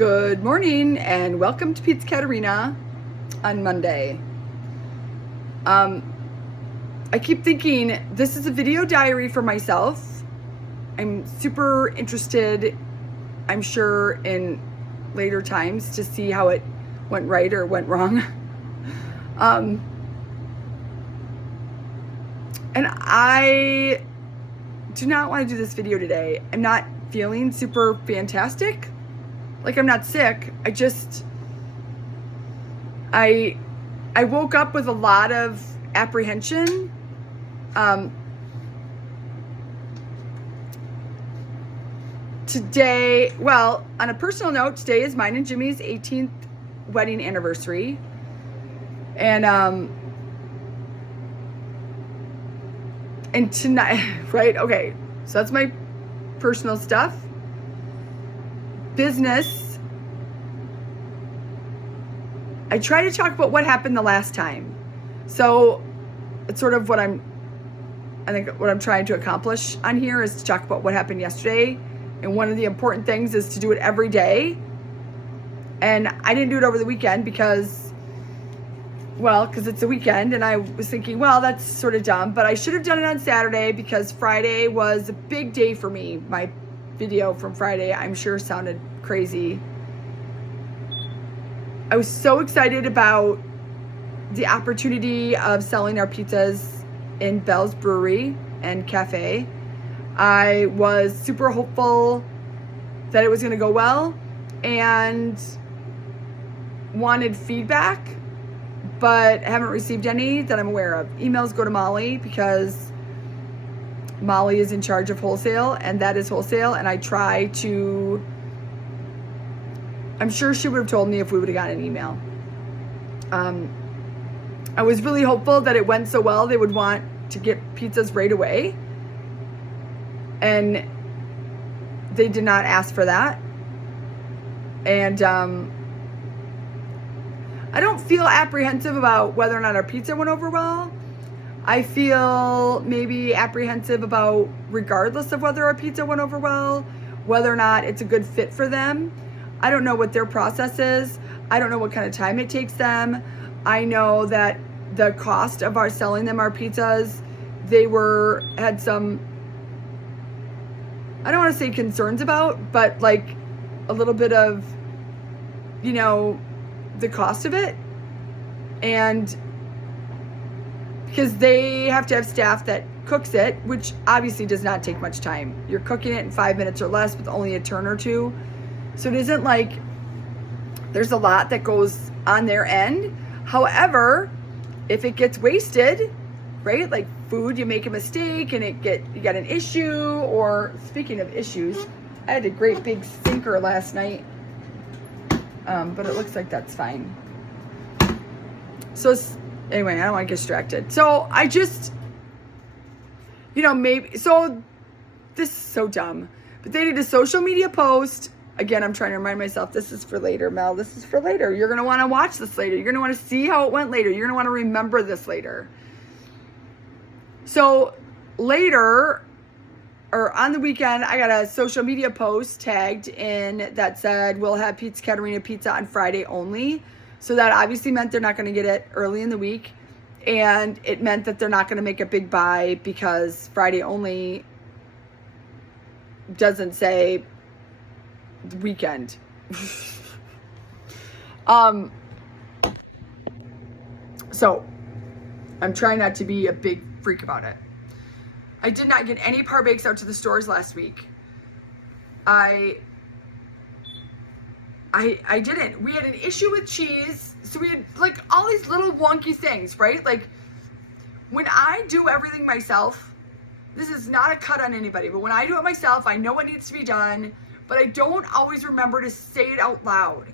Good morning and welcome to Pizza Katerina on Monday. I keep thinking this is a video diary for myself. I'm super interested, I'm sure, in later times to see how it went right or went wrong. And I do not want to do this video today. I'm not feeling super fantastic. Like, I'm not sick. I woke up with a lot of apprehension. Today, well, on a personal note, today is mine and Jimmy's 18th wedding anniversary. And tonight, right? Okay. So that's my personal stuff. Business. I try to talk about what happened the last time. So it's sort of what I think what I'm trying to accomplish on here is to talk about what happened yesterday. And one of the important things is to do it every day. And I didn't do it over the weekend because it's a weekend, and I was thinking, well, that's sort of dumb, but I should have done it on Saturday because Friday was a big day for me. My video from Friday, I'm sure, sounded crazy. I was so excited about the opportunity of selling our pizzas in Bell's Brewery and Cafe. I was super hopeful that it was going to go well and wanted feedback, but haven't received any that I'm aware of. Emails go to Molly because Molly is in charge of wholesale, and that is wholesale, and I try to, I'm sure she would have told me if we would have gotten an email. I was really hopeful that it went so well they would want to get pizzas right away, and they did not ask for that. And I don't feel apprehensive about whether or not our pizza went over well. I feel maybe apprehensive about, regardless of whether our pizza went over well, whether or not it's a good fit for them. I don't know what their process is. I don't know what kind of time it takes them. I know that the cost of our selling them our pizzas, they had some, I don't want to say concerns about, but like a little bit of, the cost of it. And because they have to have staff that cooks it, which obviously does not take much time. You're cooking it in 5 minutes or less with only a turn or two. So it isn't like there's a lot that goes on their end. However, if it gets wasted, right? Like food, you make a mistake and you got an issue, or speaking of issues, I had a great big stinker last night. But it looks like that's fine. So anyway, I don't want to get distracted. So I just, maybe, so this is so dumb, but they did a social media post. Again, I'm trying to remind myself, this is for later, Mel. This is for later. You're going to want to watch this later. You're going to want to see how it went later. You're going to want to remember this later. So later, or on the weekend, I got a social media post tagged in that said, we'll have Pizza Katerina pizza on Friday only. So that obviously meant they're not going to get it early in the week. And it meant that they're not going to make a big buy because Friday only doesn't say weekend. So I'm trying not to be a big freak about it. I did not get any par bakes out to the stores last week. I didn't. We had an issue with cheese. So we had like all these little wonky things, right? Like when I do everything myself, this is not a cut on anybody, but when I do it myself, I know what needs to be done, but I don't always remember to say it out loud.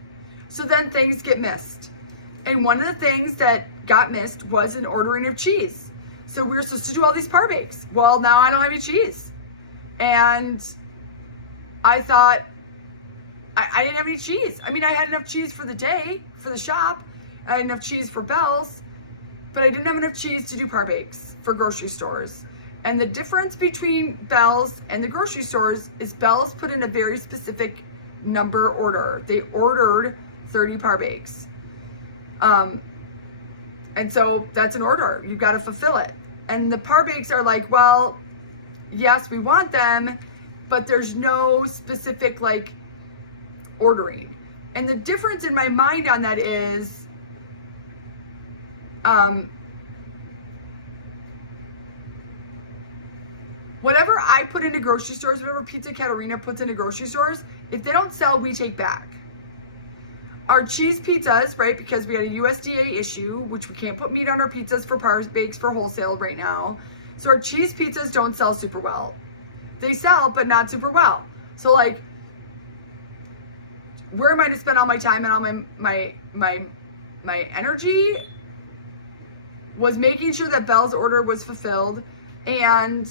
So then things get missed. And one of the things that got missed was an ordering of cheese. So we were supposed to do all these par bakes. Well, now I don't have any cheese. And I thought, I didn't have any cheese. I mean, I had enough cheese for the day, for the shop. I had enough cheese for Bell's, but I didn't have enough cheese to do par bakes for grocery stores. And the difference between Bell's and the grocery stores is Bell's put in a very specific number order. They ordered 30 par bakes. And so that's an order. You've got to fulfill it. And the par bakes are like, well, yes, we want them, but there's no specific like ordering. And the difference in my mind on that is, whatever I put into grocery stores, whatever Pizza Caterina puts into grocery stores, if they don't sell, we take back. Our cheese pizzas, right, because we had a USDA issue, which we can't put meat on our pizzas for par bakes for wholesale right now. So our cheese pizzas don't sell super well. They sell, but not super well. So like, where am I to spend all my time and all my energy? Was making sure that Belle's order was fulfilled, and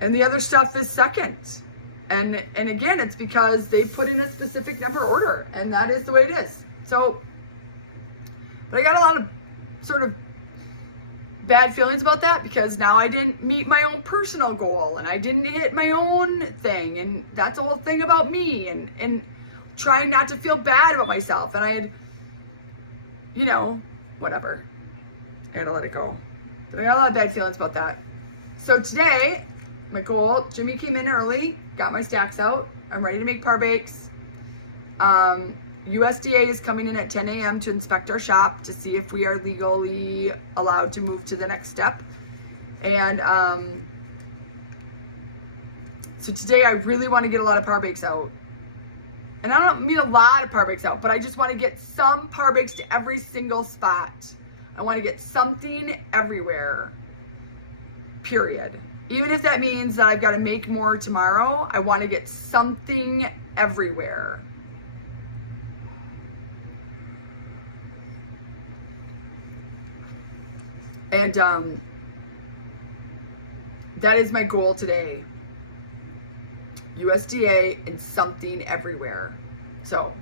the other stuff is second. And again, it's because they put in a specific number order, and that is the way it is. So, but I got a lot of sort of bad feelings about that, because now I didn't meet my own personal goal, and I didn't hit my own thing, and that's a whole thing about me, and trying not to feel bad about myself. And I had, you know, whatever. I gotta let it go. But I got a lot of bad feelings about that. So today, my goal, Jimmy came in early, got my stacks out. I'm ready to make par bakes. USDA is coming in at 10 a.m. to inspect our shop to see if we are legally allowed to move to the next step. And so today I really want to get a lot of par bakes out. And I don't mean a lot of par bakes out, but I just want to get some par bakes to every single spot. I want to get something everywhere, period. Even if that means that I've got to make more tomorrow, I want to get something everywhere. And that is my goal today. USDA and something everywhere. So,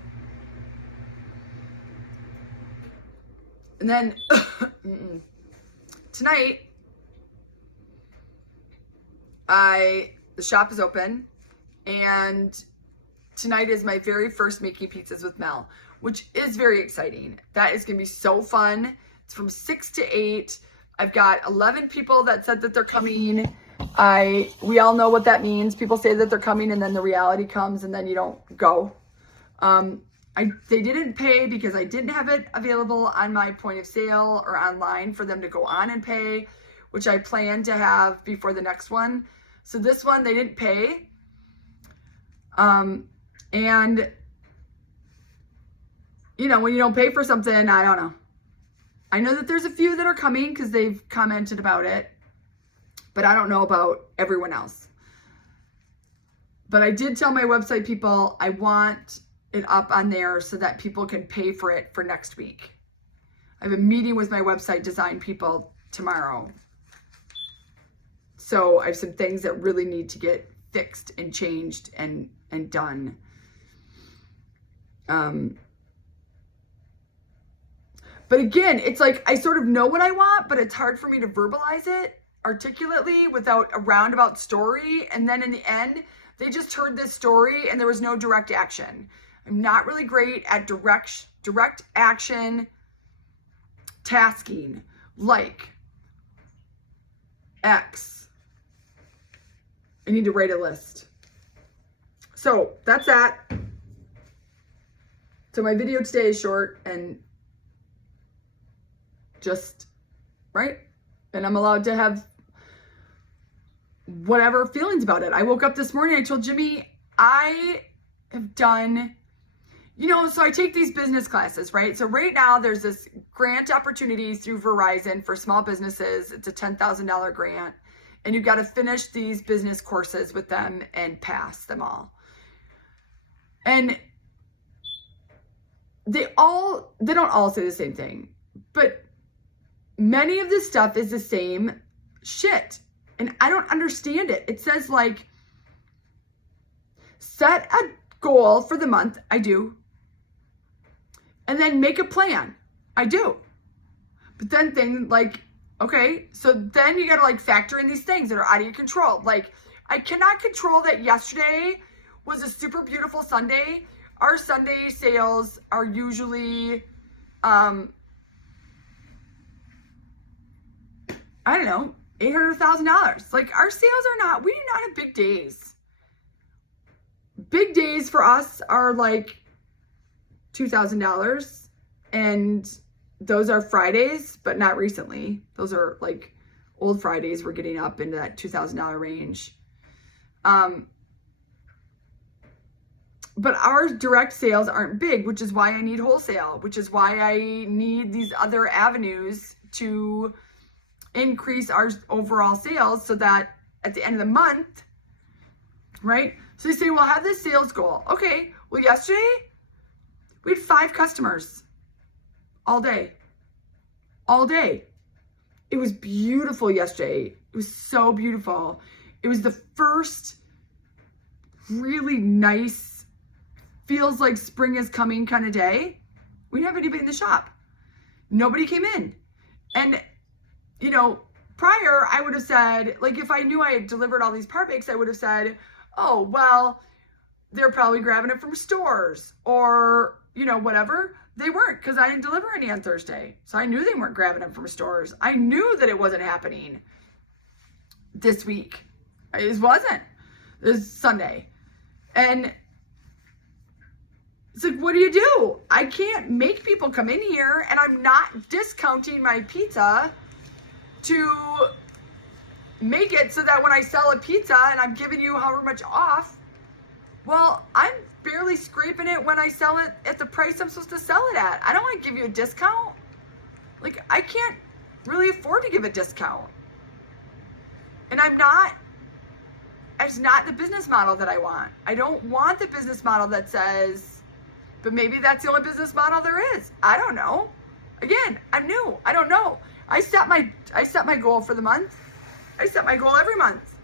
and then tonight, the shop is open, and tonight is my very first making pizzas with Mel, which is very exciting. That is going to be so fun. It's from 6 to 8. I've got 11 people that said that they're coming. We all know what that means. People say that they're coming, and then the reality comes, and then you don't go. They didn't pay because I didn't have it available on my point of sale or online for them to go on and pay, which I plan to have before the next one. So this one, they didn't pay. And, you know, when you don't pay for something, I don't know. I know that there's a few that are coming because they've commented about it, but I don't know about everyone else. But I did tell my website people I want it up on there so that people can pay for it for next week. I have a meeting with my website design people tomorrow. So I have some things that really need to get fixed and changed and done. But again, it's like I sort of know what I want, but it's hard for me to verbalize it articulately without a roundabout story. And then in the end, they just heard this story and there was no direct action. I'm not really great at direct action tasking, like X. I need to write a list. So that's that. So my video today is short and just, right? And I'm allowed to have whatever feelings about it. I woke up this morning, I told Jimmy, I have done, you know, so I take these business classes, right? So right now there's this grant opportunity through Verizon for small businesses. It's a $10,000 grant. And you've got to finish these business courses with them and pass them all. And they don't all say the same thing, but many of this stuff is the same shit. And I don't understand it. It says like, set a goal for the month. I do. And then make a plan. I do. But then things like Okay, so then you gotta like factor in these things that are out of your control. Like, I cannot control that yesterday was a super beautiful Sunday. Our Sunday sales are usually, I don't know, $800,000. Like, our sales are not, we do not have big days. Big days for us are like $2,000, and those are Fridays, but not recently. Those are like old Fridays. We're getting up into that $2,000 range. But our direct sales aren't big, which is why I need wholesale, which is why I need these other avenues to increase our overall sales so that at the end of the month, right? So you say, well, have this sales goal. Okay, well, yesterday we had 5 customers all day. All day. It was beautiful yesterday. It was so beautiful. It was the first really nice, feels like spring is coming kind of day. We didn't have anybody in the shop. Nobody came in. And, you know, prior I would have said, like, if I knew I had delivered all these part bakes, I would have said, oh, well, they're probably grabbing it from stores or, you know, whatever. They weren't, because I didn't deliver any on Thursday. So I knew they weren't grabbing them from stores. I knew that it wasn't happening this week. It wasn't. This Sunday. And it's like, what do you do? I can't make people come in here, and I'm not discounting my pizza to make it so that when I sell a pizza and I'm giving you however much off, well, I'm barely scraping it when I sell it at the price I'm supposed to sell it at. I don't want to give you a discount. Like, I can't really afford to give a discount. And it's not the business model that I want. I don't want the business model that says, but maybe that's the only business model there is. I don't know. Again, I'm new. I don't know. I set my goal for the month. I set my goal every month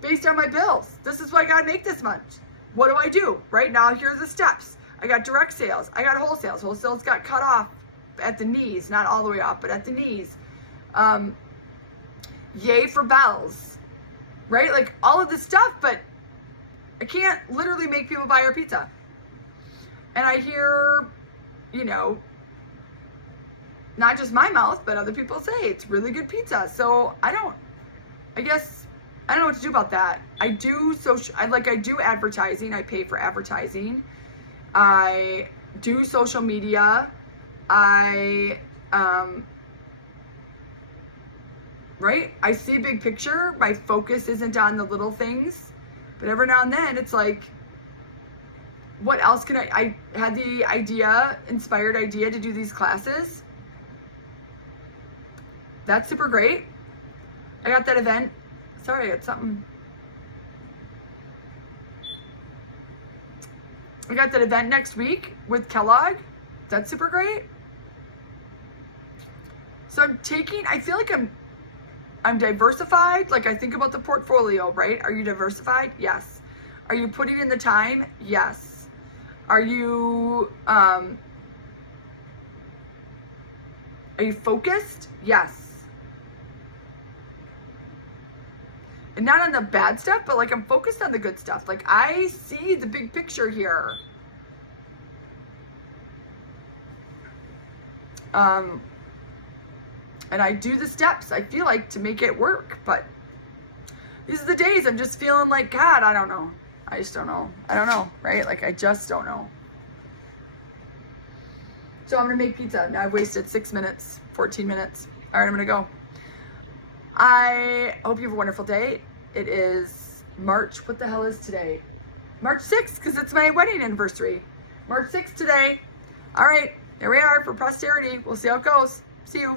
based on my bills. This is what I got to make this month. What do I do? Right now, here are the steps. I got direct sales. I got wholesales. Wholesales got cut off at the knees. Not all the way off, but at the knees. Yay for bells. Right? Like, all of this stuff, but I can't literally make people buy our pizza. And I hear, you know, not just my mouth, but other people say it's really good pizza. So I don't know what to do about that. I do advertising. I pay for advertising. I do social media. Right? I see a big picture. My focus isn't on the little things. But every now and then it's like, what else can I had the inspired idea to do these classes. That's super great. I got that event. Sorry, I got something. I got that event next week with Kellogg. That's super great. So I feel like I'm diversified. Like, I think about the portfolio, right? Are you diversified? Yes. Are you putting in the time? Yes. Are you focused? Yes. And not on the bad stuff, but like, I'm focused on the good stuff. Like, I see the big picture here. And I do the steps, I feel like, to make it work. But these are the days I'm just feeling like, God, I don't know. I just don't know. I don't know, right? Like, I just don't know. So I'm going to make pizza. Now I've wasted 6 minutes, 14 minutes. All right, I'm going to go. I hope you have a wonderful day. It is March. What the hell is today? March 6th, because it's my wedding anniversary. March 6th today. All right, there we are for posterity. We'll see how it goes. See you.